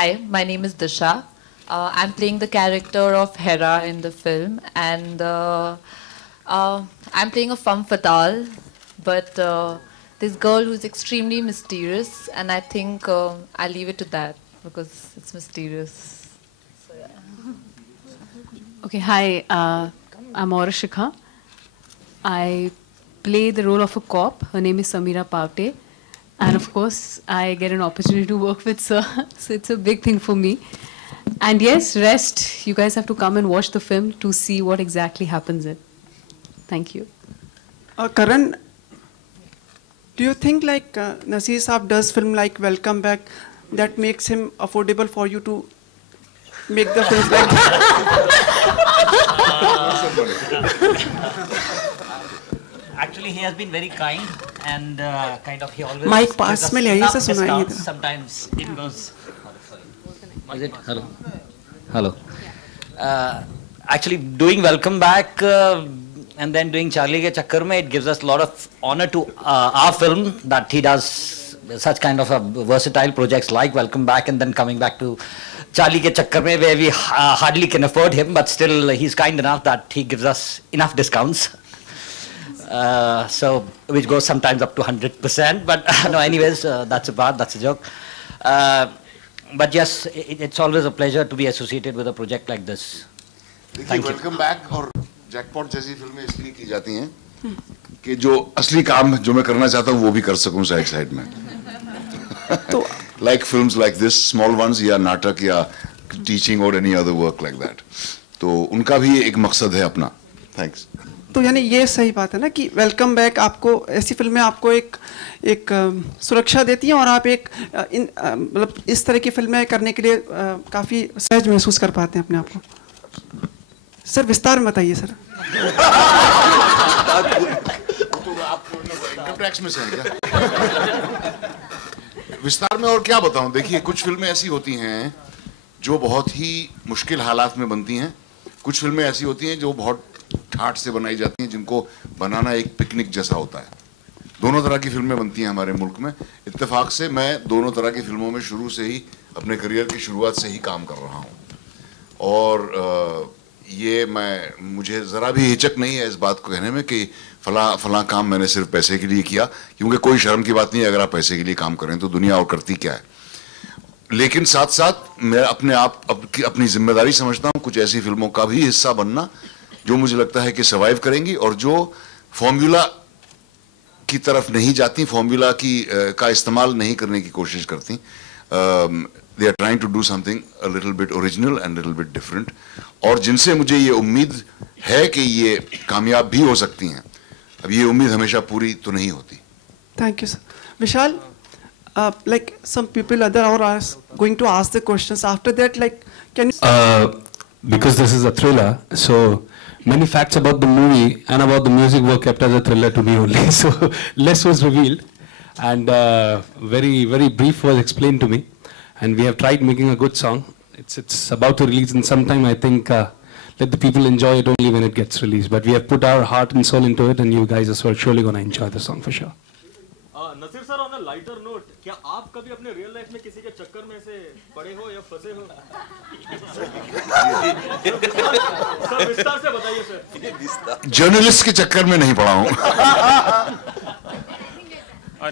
Hi, my name is Disha. I'm playing the character of Hera in the film, and I'm playing a femme fatale, but this girl who's extremely mysterious, and I think I'll leave it to that because it's mysterious. So, yeah. Okay, hi, I'm Aura Shikha. I play the role of a cop. Her name is Samira Pavte. And of course, I get an opportunity to work with Sir, so it's a big thing for me. And yes, rest, you guys have to come and watch the film to see what exactly happens in. Thank you. Karan, do you think like Nasir Saab does film like Welcome Back, that makes him affordable for you to make the films like Actually, he has been very kind and kind of he always. Mic pass में ले आइए sir सुनाइए तो. Sometimes it goes. Is it? Hello. Hello. Actually, doing Welcome Back and then doing Charlie Ke Chakkar Mein, it gives us a lot of honor to our film that he does such kind of a versatile projects like Welcome Back and then coming back to Charlie Ke Chakkar Mein, where we hardly can afford him, but still he's kind enough that he gives us enough discounts. So which goes sometimes up to 100%, but no, anyways, that's a joke. But yes, it's always a pleasure to be associated with a project like this. देखिए welcome back और jackpot जैसी फिल्में इसलिए की जाती हैं कि जो असली काम जो मैं करना चाहता हूँ वो भी कर सकूँ साइड में. तो like films like this, small ones या नाटक या teaching or any other work like that. तो उनका भी एक मकसद है अपना. Thanks. तो यानी ये सही बात है ना कि वेलकम बैक आपको ऐसी फिल्में आपको एक सुरक्षा देती हैं और आप एक मतलब इस तरह की फिल्में करने के लिए काफ़ी सहज महसूस कर पाते हैं अपने आप को. सर विस्तार में बताइए सर. इनकम टैक्स में से है क्या? विस्तार में और क्या बताऊं. देखिए कुछ फिल्में ऐसी होती हैं जो बहुत ही मुश्किल हालात में बनती हैं. कुछ फिल्में ऐसी होती हैं जो बहुत ठाठ से बनाई जाती हैं जिनको बनाना एक पिकनिक जैसा होता है. दोनों तरह की फिल्में बनती हैं हमारे मुल्क में. इत्तेफाक से मैं दोनों तरह की फिल्मों में शुरू से ही अपने करियर की शुरुआत से ही काम कर रहा हूँ और ये मुझे ज़रा भी हिचक नहीं है इस बात को कहने में कि फला काम मैंने सिर्फ पैसे के लिए किया, क्योंकि कोई शर्म की बात नहीं है अगर आप पैसे के लिए काम करें तो दुनिया और करती क्या है. लेकिन साथ साथ मैं अपनी जिम्मेदारी समझता हूँ कुछ ऐसी फिल्मों का भी हिस्सा बनना जो मुझे लगता है कि सर्वाइव करेंगी और जो फॉर्मूला की तरफ नहीं जाती, फॉर्मूला का इस्तेमाल नहीं करने की कोशिश करती. They are trying to do something a little bit original and a little bit different. और जिनसे मुझे ये उम्मीद है कि ये कामयाब भी हो सकती हैं. अब ये उम्मीद हमेशा पूरी तो नहीं होती. Thank you sir. Vishal, like some people other are going to ask the questions. After that, like can you? Because this is a thriller, so many facts about the movie and about the music were kept as a thriller to me only. So less was revealed, and very brief was explained to me. And we have tried making a good song. It's about to release in some time. I think let the people enjoy it only when it gets released. But we have put our heart and soul into it, and you guys are surely going to enjoy the song for sure. Naseer sir, on a lighter note, क्या आप कभी अपने real life में किसी के चक्कर में से पड़े हो या फंसे हो? सर विस्तार से बताइए सर. जर्नलिस्ट के चक्कर में नहीं पड़ा हूँ.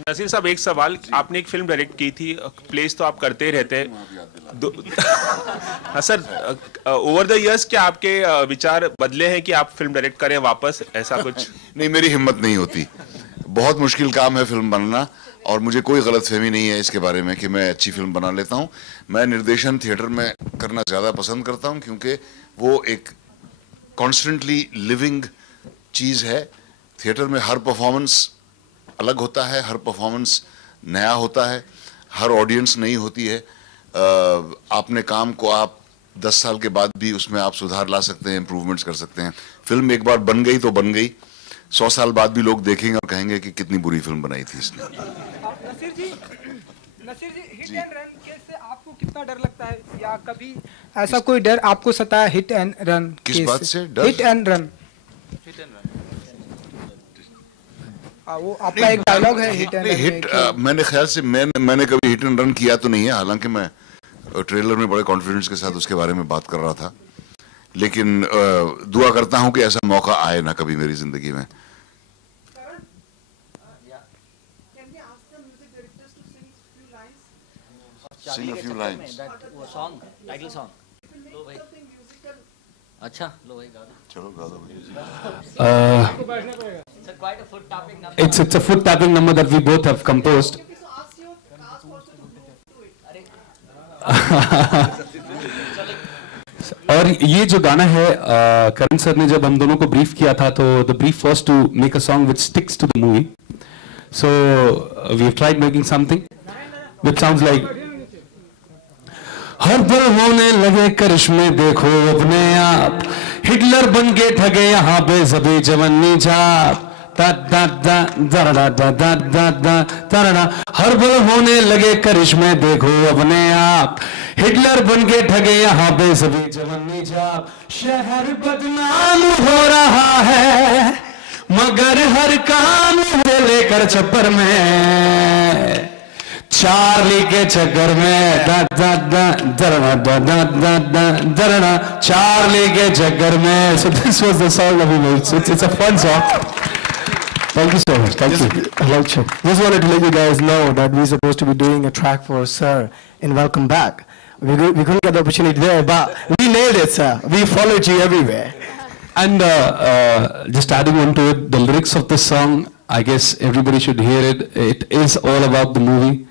नसीर साहब एक सवाल, आपने एक फिल्म डायरेक्ट की थी, प्लेस तो आप करते ही रहते हैं. हाँ सर, ओवर द इयर्स क्या आपके विचार बदले हैं कि आप फिल्म डायरेक्ट करें वापस, ऐसा कुछ? नहीं, मेरी हिम्मत नहीं होती. बहुत मुश्किल काम है फिल्म बनाना और मुझे कोई गलतफहमी नहीं है इसके बारे में कि मैं अच्छी फिल्म बना लेता हूँ. मैं निर्देशन थिएटर में करना ज़्यादा पसंद करता हूँ क्योंकि वो एक कॉन्स्टेंटली लिविंग चीज़ है. थिएटर में हर परफॉर्मेंस अलग होता है, हर परफॉर्मेंस नया होता है, हर ऑडियंस नई होती है. आपने काम को आप 10 साल के बाद भी उसमें आप सुधार ला सकते हैं, इम्प्रूवमेंट्स कर सकते हैं. फिल्म एक बार बन गई तो बन गई. 100 साल बाद भी लोग देखेंगे और कहेंगे कि कितनी बुरी फिल्म बनाई थी इसने. नसीर जी, हिट एंड रन केस से आपको कितना डर लगता है या कभी ऐसा कोई डर आपको सताया हिट एंड रन? किस बात से डर? Hit and run. वो आपका एक डायलॉग है हिट एंड रन. मैंने ख्याल से मैंने कभी हिट एंड रन किया तो नहीं है. हालांकि मैं ट्रेलर में बड़े कॉन्फिडेंस के साथ उसके बारे में बात कर रहा था, लेकिन दुआ करता हूं कि ऐसा मौका आए ना कभी मेरी जिंदगी में। Sing a few lines. That song, title song. लो भाई। अच्छा, लो भाई गा दो। चलो गा दो भाई। It's quite a foot tapping number. It's a foot tapping number that we both have composed. और ये जो गाना है करण सर ने जब हम दोनों को ब्रीफ किया था तो the brief was to make a song which sticks to the movie. So we have tried making something which sounds like हर पल होने लगे करिश्मे देखो अपने आप, हिटलर बन के ठगे यहाँ पे सभी जवानी जाप, हर पल होने लगे करिश्मे देखो अपने आप, हिटलर बन के ठगे यहाँ पे सभी जवानी जाप, शहर बदनाम हो रहा है मगर हर काम है लेकर छप्पर में, चार्ली के चक्कर में चार्ली के चक्कर में. So this was the song that we made. So it's a fun song. Thank you so much. Thank you. Just wanted to let you guys know that we're supposed to be doing a track for Sir in Welcome Back. We couldn't get the opportunity there, but we nailed it, sir. We followed you everywhere. And just adding on to it, the lyrics of this song, I guess everybody should hear it. It is all about the movie.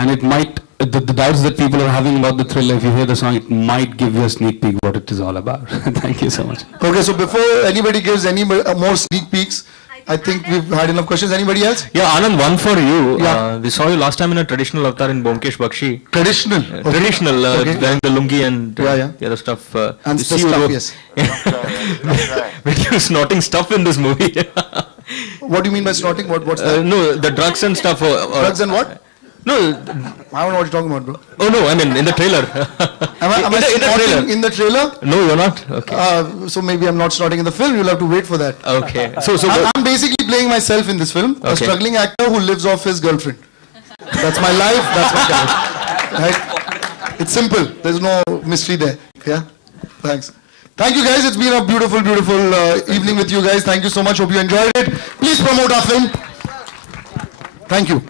And it might, the doubts that people are having about the thriller, if you hear the song, it might give you a sneak peek what it is all about. Thank you so much. Okay, so before anybody gives any more sneak peeks, I think we've had enough questions. Anybody else? Yeah, Anand, one for you. Yeah. We saw you last time in a traditional avatar in Bomkesh Bakshi. Traditional? Traditional, Okay. wearing the lungi and Yeah. the other stuff. And we the see you stuff, do- yes. With you snorting stuff in this movie. What do you mean by snorting? What's that? No, the drugs and stuff. Drugs and what? No. I don't know what you're talking about, bro. Oh no, I mean in the trailer. Am I in the snorting trailer. in the trailer? No, you're not. Okay. So maybe I'm not snorting in the film. You'll have to wait for that. Okay. I'm basically playing myself in this film, a Okay. struggling actor who lives off his girlfriend. That's my life. That's my life. Right? It's simple. There's no mystery there. Yeah. Thanks. Thank you guys. It's been a beautiful, beautiful evening with you guys. Thank you so much. Hope you enjoyed it. Please promote our film. Thank you.